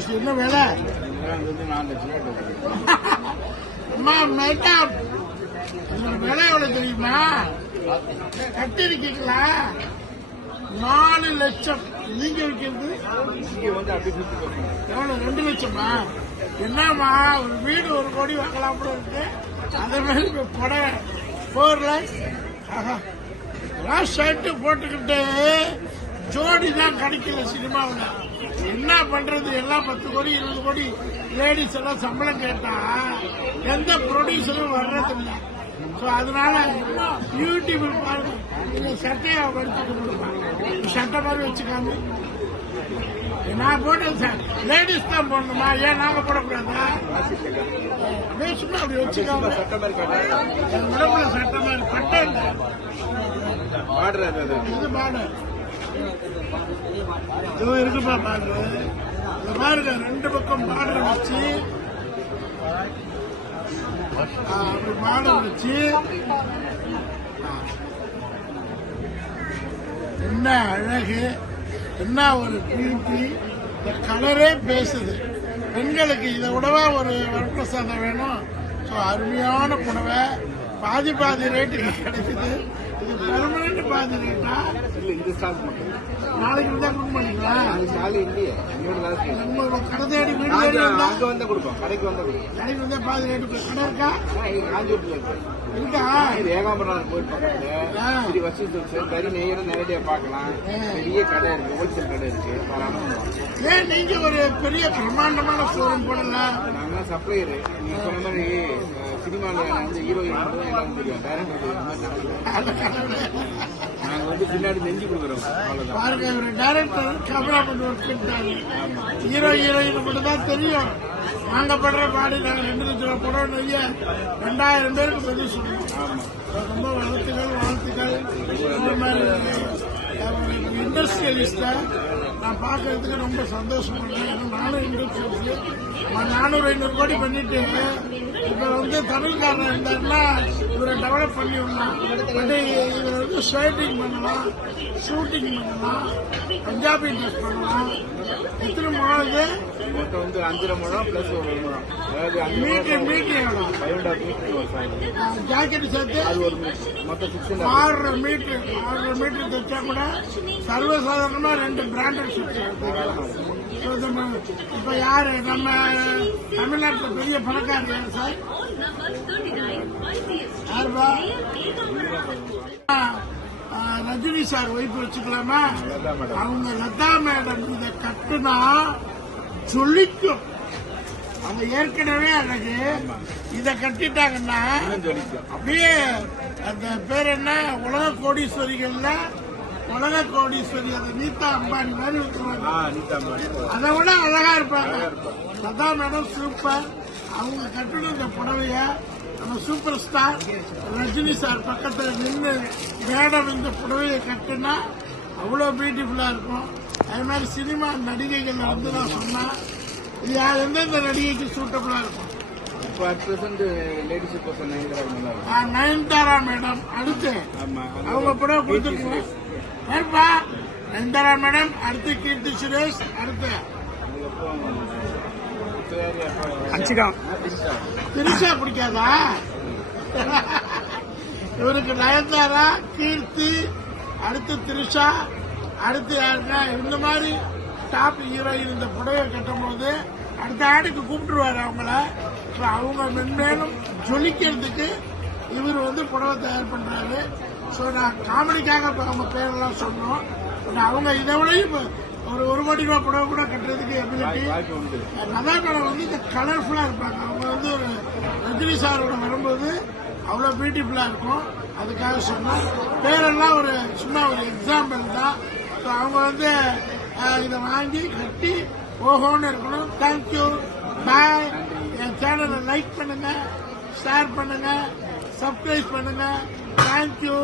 Latest என்ன வேலை? அம்மா மேடம் விலை எவ்வளவு தெரியுமா? கட்டிருக்கீங்களா? 4 லட்சம். நீங்க விற்கிறது எவ்வளவு? 2 லட்சமா? என்னமா ஒரு வீடு 1 கோடி வாங்கலாம் கூட இருக்கு. அதே மாதிரி இப்ப புடவை 4 லேக்ஸ். ஷர்ட் போட்டுக்கிட்டு ஜோடி தான் கிடைக்கல சினிமாவில். என்ன பண்றது? எல்லாம் 10 கோடி 20 கோடி லேடிஸ் எல்லாம் சம்பளம் கேட்டா எந்த ப்ரொடியூசரும் வர்றதில்லை. அதனால யூடியூபில் பாருங்க, இந்த சட்டையை படிச்சுட்டு சட்டை மாதிரி வச்சுக்காம நான் போட்டேன் சார். லேடிஸ் தான் போடணுமா? ஏன் நாங்க போடக்கூடாதா? சும்மா அப்படி வச்சுக்காம உடம்புல சட்டை மாதிரி பட்டை இது பாடு இதோ இருக்குப்பா. பாடு இந்த பாருங்க, 2 பக்கம் பார்டர் வச்சு அப்படி பார்டர் வச்சு என்ன அழகு, என்ன ஒரு பியூட்டி. இந்த கலரே பேசுது. பெண்களுக்கு இதை விடவா ஒரு வரப்பிரசாதம் வேணும். ஸோ அருமையான புடவை பாதி ரேட்டுக்கு கிடைக்குது. இது பெர்மனன்ட் பாதி ரேட்டா? நாளைக்கு தான் புக் பண்ணிக்கலாம். நம்ம கடை தேடி வீடு கடைக்கு வந்தா பாதி ரேட்டு. கடை இருக்கா? இருக்கா? நேரடியா பாக்கலாம். பெரிய கடை இருக்கு, ஹோல்சேல் கடை இருக்கு. ஏன் நீங்க ஒரு பெரிய பிரம்மாண்டமான ஷோரூம் போடலாம்? நாங்க சப்ளையர். நீங்க சொன்ன மாதிரி சினிமாவில் ஹீரோயின் எல்லாரும் தெரியும். நாங்க பின்னாடி நெஞ்சு கொடுக்குறோம். பாருங்க, ஒரு டைரக்டர் கேமரா பண்ணி ஒர்க் பண்ணிட்டாரு. ஹீரோயின் மட்டும் தான் தெரியும். நாங்க படுற பாடி நாங்க 2 லட்சம் புடவை நிறைய 2000 பேருக்கு பதில் சொல்லுவோம். ரொம்ப வாழ்த்துக்கள். இந்த மாதிரி இண்டஸ்ட்ரியலிஸ்ட நான் பாக்குறதுக்கு ரொம்ப சந்தோஷப்படுறேன். நானும் இண்டஸ்ட்ரியலிஸ்ட் 400-500 கோடி பண்ணிட்டு இப்ப தமிழ்காரன் இருந்தாருன்னா இவரை டெவலப் பண்ணி விடலாம். இவர் ஷர்ட்டிங் பண்ணலாம், ஷூட்டிங் பண்ணலாம், பஞ்சாபி ட்ரெஸ் பண்ணலாம். எத்தனை முழம் இது? மொத்தம் 5 முழம் பிளஸ் 1 முழம். மீட்டர் ஜாக்கெட் சேர்த்து அது ஒரு மொத்தம் 6 மீட்டர் தைச்சா கூட சர்வசாதாரணமா 2 பிராண்டட் ஷூட். இப்ப யாரு நம்ம தமிழ்நாட்டில் பெரிய பணக்காரர் யாரு சார்? யாருப்பா? ரஜினி சார் ஒய்ஃப் வச்சுக்கலாமா? அவங்க லதா மேடம் இதை கட்டுனா சொல்லிக்கும். அவங்க ஏற்கனவே அழகு. இதை கட்டிட்டாங்கன்னா அப்படியே அந்த பேர் என்ன, உலக கோடீஸ்வரிகள்ல உலக கோடீஸ்வரி அந்த நீதா அம்பானி மாதிரி வச்சுருவாங்க. அதை விட அழகா இருப்பாங்க. Latha madam super. அவங்க கட்டணும் இந்த புடவைய. நம்ம சூப்பர் ஸ்டார் ரஜினி சார் பக்கத்துல நின்று மேடம் இந்த புடவையை கட்டுனா அவ்வளவு பியூட்டிஃபுல்லா இருக்கும். அதே மாதிரி சினிமா நடிகைகள் நான் சொன்னா இது எந்தெந்த நடிகைக்கு சூட்டபிளா இருக்கும்? நயன்தாரா மேடம் அடுத்து அவங்க புடவை கொடுத்துருக்கோம். நயன்தாரா மேடம் அடுத்து கீர்த்தி சுரேஷ் அடுத்து திரிஷா. பிடிக்காதா இவருக்கு? நயன்தாரா, கீர்த்தி, அடுத்து திரிஷா, அடுத்து யாருன்னா இந்த மாதிரி டாப் ஹீரோயின் இந்த புடவை கட்டும் போது அடுத்த ஆடுக்கு கூப்பிட்டுருவாரு அவங்கள. அவங்க மென்மேலும் ஜொலிக்கிறதுக்கு இவர் புடவை தயார் பண்றாரு. ஸோ நான் காமெடிக்காக அவங்க பேரெல்லாம் சொன்னோம். அவங்க இதை விடையும் ஒரு 1 கோடி ரூபாய் புடவை கூட கட்டுறதுக்கு எபிலிட்டி. லதா மேடம் இந்த கலர்ஃபுல்லா இருப்பாங்க. அவங்க ஒரு ரஜினி சாரோட வரும்போது அவ்வளவு பியூட்டிஃபுல்லா இருக்கும். அதுக்காக சொன்னா பேரெல்லாம் சும்மா ஒரு எக்ஸாம்பிள் தான். அவங்க இதை வாங்கி கட்டி ஓஹோன்னு இருக்கணும். தேங்க்யூ, பாய். என் சேனலை லைக் பண்ணுங்க, ஷேர் பண்ணுங்க, சப்ஸ்கிரைப் பண்ணுங்க. தேங்க்யூ.